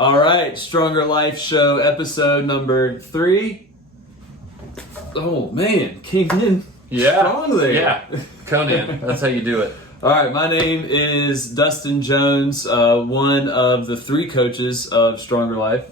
All right, Stronger Life Show, episode number 3. Oh man, came in strong there. Yeah, Conan, that's how you do it. All right, my name is Dustin Jones, one of the 3 coaches of Stronger Life.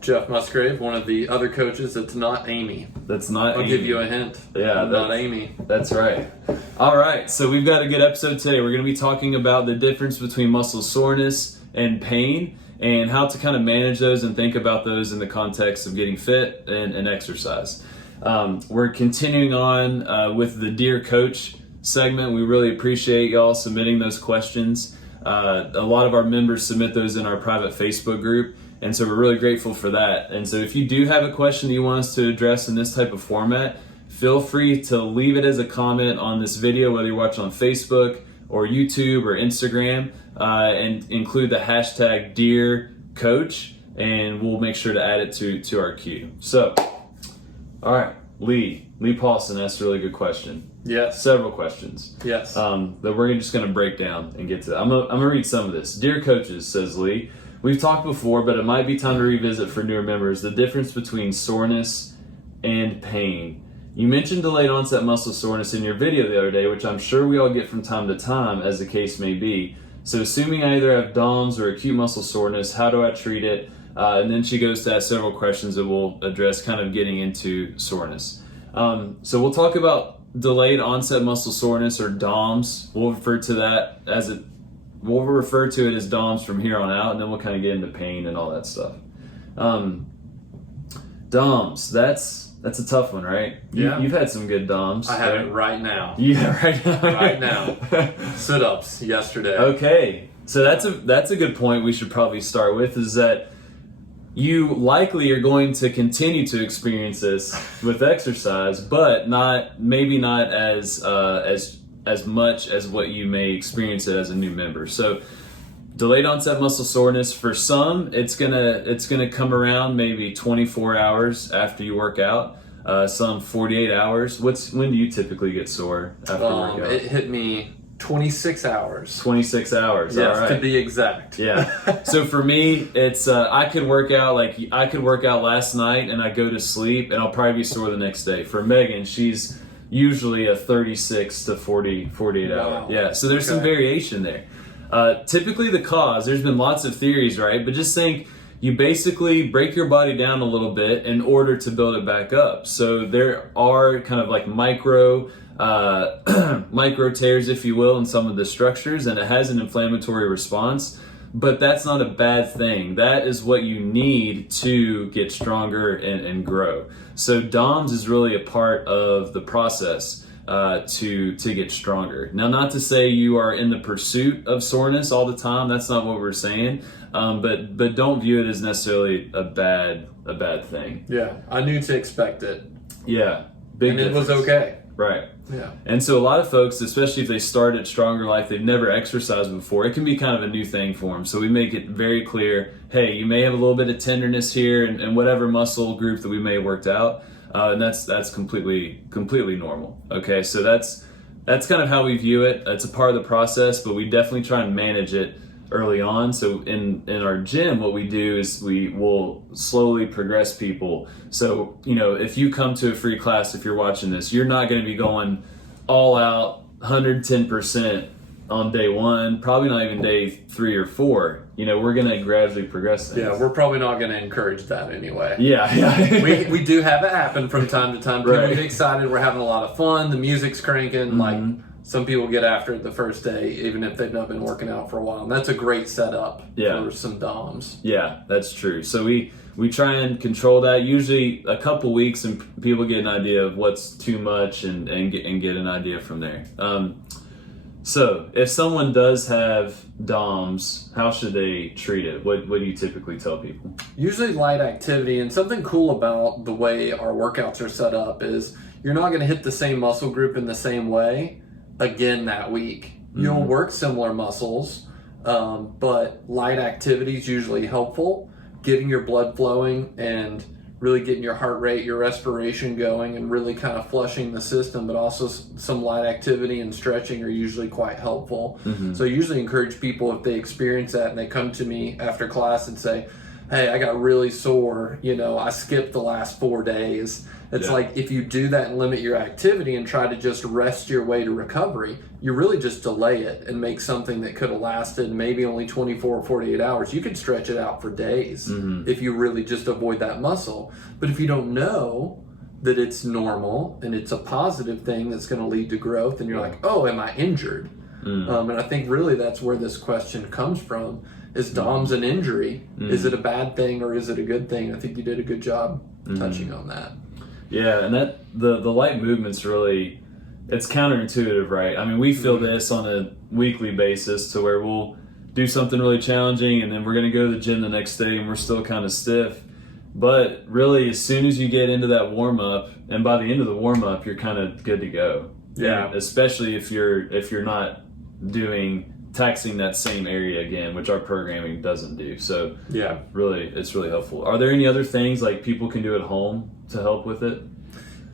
Jeff Musgrave, one of the other coaches that's not Amy. That's not I'll Amy. give you a hint. Yeah, not Amy. That's right. All right, so we've got a good episode today. We're going to be talking about the difference between muscle soreness and pain and how to kind of manage those and think about those in the context of getting fit and exercise. We're continuing on with the Dear Coach segment. We really appreciate y'all submitting those questions. A lot of our members submit those in our private Facebook group, and so we're really grateful for that. And so if you do have a question that you want us to address in this type of format, feel free to leave it as a comment on this video, whether you're watching on Facebook or YouTube or Instagram, and include the hashtag DearCoach, and we'll make sure to add it to our queue. So, all right, Lee Paulson asked a really good question. Yes. Several questions. Yes. That we're just going to break down and get to. I'm gonna read some of this. Dear Coaches, says Lee, we've talked before, but it might be time to revisit for newer members the difference between soreness and pain. You mentioned delayed onset muscle soreness in your video the other day, which I'm sure we all get from time to time, as the case may be. So assuming I either have DOMS or acute muscle soreness, how do I treat it? And then she goes to ask several questions that we'll address kind of getting into soreness. So we'll talk about delayed onset muscle soreness, or DOMS. We'll refer to it as DOMS from here on out, and then we'll kind of get into pain and all that stuff. DOMS, that's a tough one, right? You've had some good DOMS. I have it right now. Yeah, right now. Right now. Sit-ups yesterday. Okay, so that's a good point we should probably start with, is that you likely are going to continue to experience this with exercise, but maybe not as much as what you may experience it as a new member. So delayed onset muscle soreness, for some, it's gonna come around maybe 24 hours after you work out. Some 48 hours. When do you typically get sore after workout? It hit me 26 hours. 26 hours. Yes, all right. to be exact. Yeah. So for me, it's I could work out last night and I go to sleep and I'll probably be sore the next day. For Megan, she's usually a 36 to 48 hour. Yeah. So there's some variation there. Typically the cause, there's been lots of theories, right? But just think, you basically break your body down a little bit in order to build it back up. So there are kind of like micro tears, if you will, in some of the structures, and it has an inflammatory response, but that's not a bad thing. That is what you need to get stronger and grow. So DOMS is really a part of the process to get stronger. Now, not to say you are in the pursuit of soreness all the time. That's not what we're saying. But don't view it as necessarily a bad thing. Yeah, I knew to expect it. Yeah, big difference. It was okay. Right. Yeah. And so a lot of folks, especially if they start at Stronger Life, they've never exercised before, it can be kind of a new thing for them. So we make it very clear, hey, you may have a little bit of tenderness here and whatever muscle group that we may have worked out, and that's completely normal. Okay, so that's kind of how we view it. It's a part of the process, but we definitely try and manage it early on. So in our gym, what we do is we will slowly progress people. So, if you come to a free class, if you're watching this, you're not going to be going all out 110% on day 1, probably not even day 3 or 4. We're going to gradually progress things. Yeah, we're probably not going to encourage that anyway. Yeah. we do have it happen from time to time. People get excited. We're having a lot of fun. The music's cranking. Mm-hmm. Some people get after it the first day, even if they've not been working out for a while. And that's a great setup for some DOMS. Yeah, that's true. So we try and control that. Usually a couple weeks, and people get an idea of what's too much and get an idea from there. So if someone does have DOMS, how should they treat it? What do you typically tell people? Usually light activity. And something cool about the way our workouts are set up is you're not going to hit the same muscle group in the same way again that week. You'll work similar muscles, but light activity is usually helpful. Getting your blood flowing and really getting your heart rate, your respiration going, and really kind of flushing the system, but also some light activity and stretching are usually quite helpful. So I usually encourage people, if they experience that and they come to me after class and say, hey, I got really sore, I skipped the last 4 days. It's like if you do that and limit your activity and try to just rest your way to recovery, you really just delay it and make something that could have lasted maybe only 24 or 48 hours. You could stretch it out for days if you really just avoid that muscle. But if you don't know that it's normal and it's a positive thing that's going to lead to growth, and you're like, oh, am I injured? And I think really that's where this question comes from. Is DOMS an injury? Is it a bad thing or is it a good thing? I think you did a good job touching on that. Yeah, and that the light movement's really, it's counterintuitive, right? I mean, we feel this on a weekly basis to where we'll do something really challenging and then we're going to go to the gym the next day and we're still kind of stiff. But really, as soon as you get into that warm-up, and by the end of the warm-up, you're kind of good to go. Yeah. And especially if you're not taxing that same area again, which our programming doesn't do. So yeah, it's really helpful. Are there any other things like people can do at home to help with it?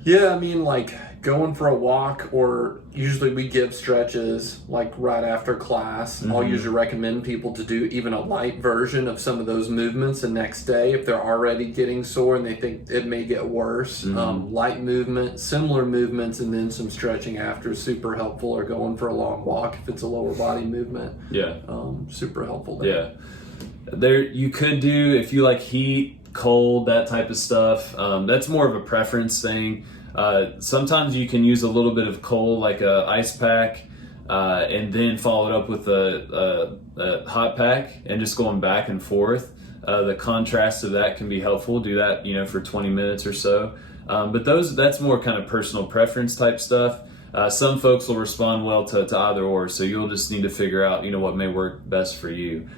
Yeah, I mean, like going for a walk, or usually we give stretches like right after class. I'll usually recommend people to do even a light version of some of those movements the next day if they're already getting sore and they think it may get worse. Light movement, similar movements, and then some stretching after is super helpful, or going for a long walk if it's a lower body movement. Yeah. Super helpful there. Yeah. There, you could do, if you like heat, cold, that type of stuff. That's more of a preference thing. Sometimes you can use a little bit of cold, like a ice pack, and then follow it up with a hot pack, and just going back and forth. The contrast of that can be helpful. Do that, for 20 minutes or so. But that's more kind of personal preference type stuff. Some folks will respond well to either or, so you'll just need to figure out, what may work best for you.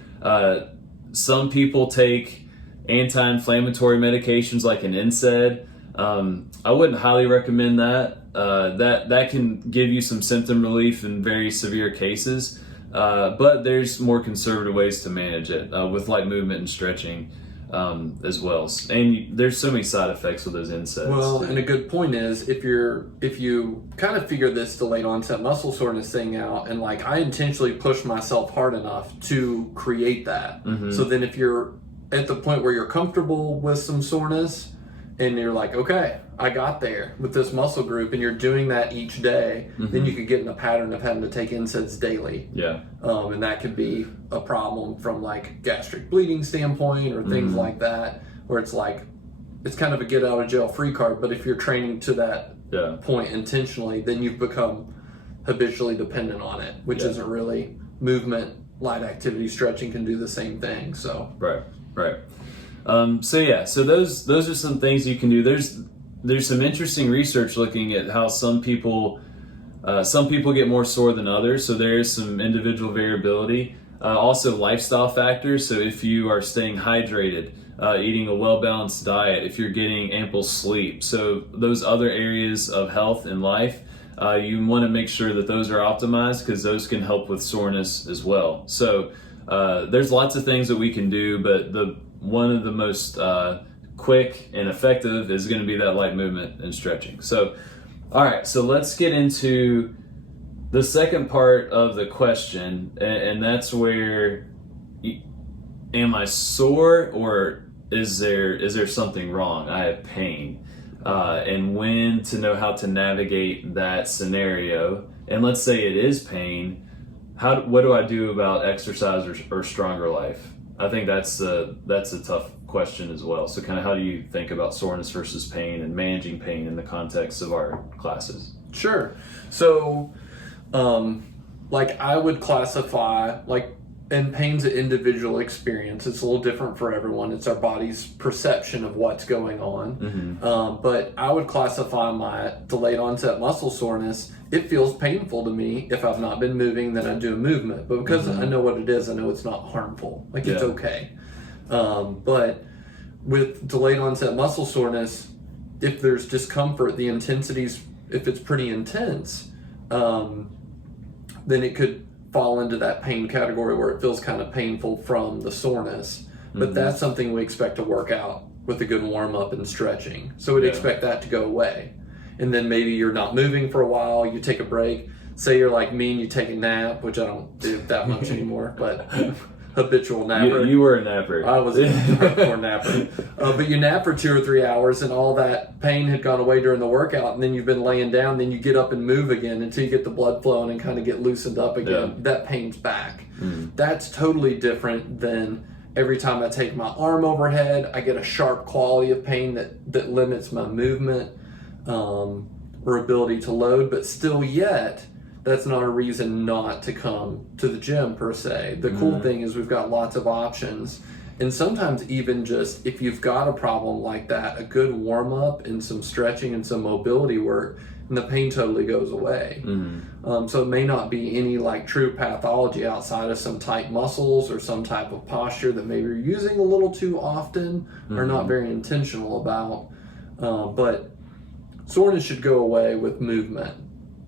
Some people take anti-inflammatory medications like an NSAID. I wouldn't highly recommend that. That can give you some symptom relief in very severe cases, but there's more conservative ways to manage it with light movement and stretching as well. And there's so many side effects with those NSAIDs. Well, and a good point is if you kind of figure this delayed onset muscle soreness thing out, and like I intentionally push myself hard enough to create that. So then if you're at the point where you're comfortable with some soreness, and you're like, okay, I got there with this muscle group, and you're doing that each day, then you could get in a pattern of having to take NSAIDs daily. Yeah. And that could be a problem from like gastric bleeding standpoint or things like that, where it's like, it's kind of a get out of jail free card. But if you're training to that point intentionally, then you've become habitually dependent on it, which isn't really movement. Light activity, stretching can do the same thing. So right. So those are some things you can do. There's some interesting research looking at how some people get more sore than others. So there is some individual variability. Also lifestyle factors. So if you are staying hydrated, eating a well-balanced diet, if you're getting ample sleep. So those other areas of health in life, you want to make sure that those are optimized, because those can help with soreness as well. So there's lots of things that we can do, but one of the most quick and effective is going to be that light movement and stretching. So, all right, so let's get into the second part of the question, and that's where, am I sore, or is there something wrong? I have pain, and when to know how to navigate that scenario. And let's say it is pain, what do I do about exercise or StrongerLife? I think that's a tough question as well. So kind of how do you think about soreness versus pain and managing pain in the context of our classes? Sure. So, like I would classify, and pain's an individual experience. It's a little different for everyone. It's our body's perception of what's going on. But I would classify my delayed onset muscle soreness. It feels painful to me if I've not been moving, then I do a movement. But because I know what it is, I know it's not harmful. It's okay. But with delayed onset muscle soreness, if there's discomfort, the intensities, if it's pretty intense, then it could fall into that pain category where it feels kind of painful from the soreness. But that's something we expect to work out with a good warm-up and stretching. So we'd expect that to go away. And then maybe you're not moving for a while, you take a break. Say you're like me and you take a nap, which I don't do that much anymore, but habitual napper. You were a napper. I was a hardcore napper. But you nap for 2 or 3 hours and all that pain had gone away during the workout, and then you've been laying down, then you get up and move again until you get the blood flowing and kind of get loosened up again. Yeah. That pain's back. That's totally different than every time I take my arm overhead, I get a sharp quality of pain that limits my movement or ability to load, but still yet, that's not a reason not to come to the gym per se. The cool thing is we've got lots of options. And sometimes even just if you've got a problem like that, a good warm up and some stretching and some mobility work, and the pain totally goes away. So it may not be any like true pathology outside of some tight muscles or some type of posture that maybe you're using a little too often or not very intentional about. But soreness should go away with movement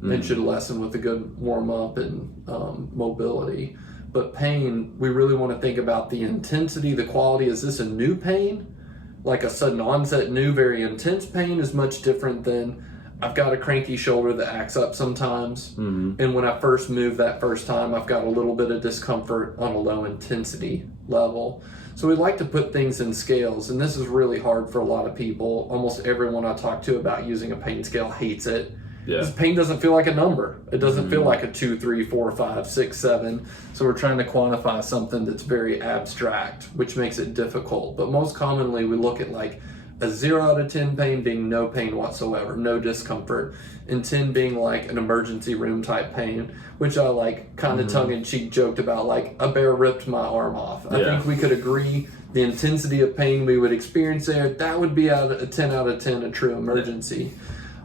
and should lessen with a good warm up and mobility. But pain, we really want to think about the intensity, the quality. Is this a new pain? Like a sudden onset, new, very intense pain is much different than I've got a cranky shoulder that acts up sometimes. And when I first move that first time, I've got a little bit of discomfort on a low intensity level. So we like to put things in scales, and this is really hard for a lot of people. Almost everyone I talk to about using a pain scale hates it. Because pain doesn't feel like a number. It doesn't feel like a 2, 3, 4, 5, 6, 7. So we're trying to quantify something that's very abstract, which makes it difficult. But most commonly we look at like a 0 out of 10 pain being no pain whatsoever, no discomfort, and 10 being like an emergency room type pain, which I like kind of tongue-in-cheek joked about, like a bear ripped my arm off. I think we could agree the intensity of pain we would experience there, that would be a 10 out of 10 a true emergency.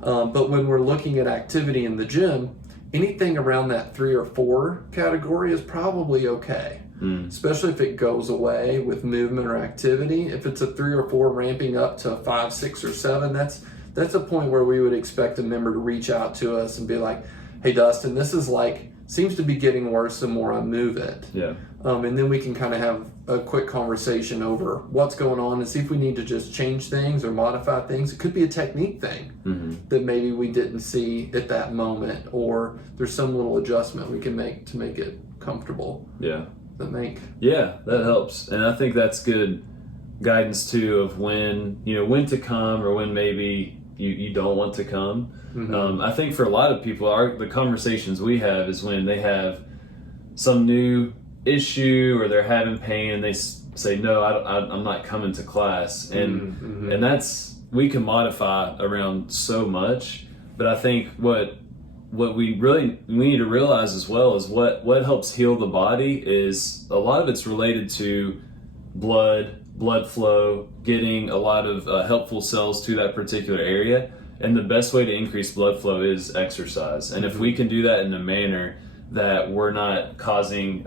But when we're looking at activity in the gym, anything around that 3 or 4 category is probably okay. Especially if it goes away with movement or activity. If it's a 3 or 4 ramping up to 5, 6, or 7, that's a point where we would expect a member to reach out to us and be like, hey Dustin, this is like, seems to be getting worse the more I move it. And then we can kind of have a quick conversation over what's going on and see if we need to just change things or modify things. It could be a technique thing that maybe we didn't see at that moment, or there's some little adjustment we can make to make it comfortable. That helps. And I think that's good guidance too of when to come or when maybe you don't want to come. I think for a lot of people, the conversations we have is when they have some new issue or they're having pain and they say, no, I'm not coming to class. And that's, we can modify around so much, but I think what we need to realize as well is what helps heal the body is a lot of it's related to blood flow, getting a lot of helpful cells to that particular area. And the best way to increase blood flow is exercise. And if we can do that in a manner that we're not causing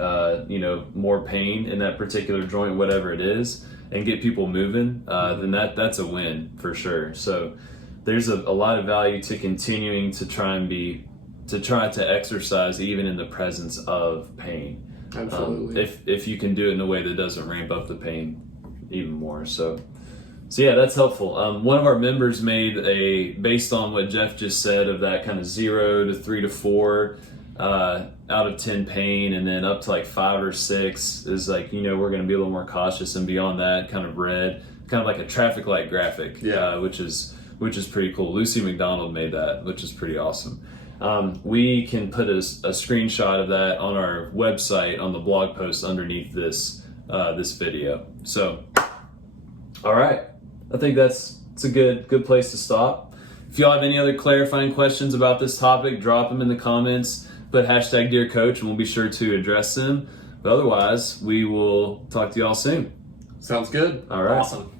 more pain in that particular joint, whatever it is, and get people moving, then that's a win for sure. So there's a lot of value to continuing to try to exercise even in the presence of pain. Absolutely. If you can do it in a way that doesn't ramp up the pain even more. So yeah, that's helpful. One of our members made based on what Jeff just said of that kind of 0 to 3 to 4 out of 10 pain, and then up to like 5 or 6 is like, we're going to be a little more cautious, and beyond that kind of red, kind of like a traffic light graphic, which is pretty cool. Lucy McDonald made that, which is pretty awesome. We can put a screenshot of that on our website on the blog post underneath this video. So, all right, I think it's a good place to stop. If y'all have any other clarifying questions about this topic, drop them in the comments. Put #DearCoach, and we'll be sure to address them. But otherwise, we will talk to y'all soon. Sounds good. All right. Awesome.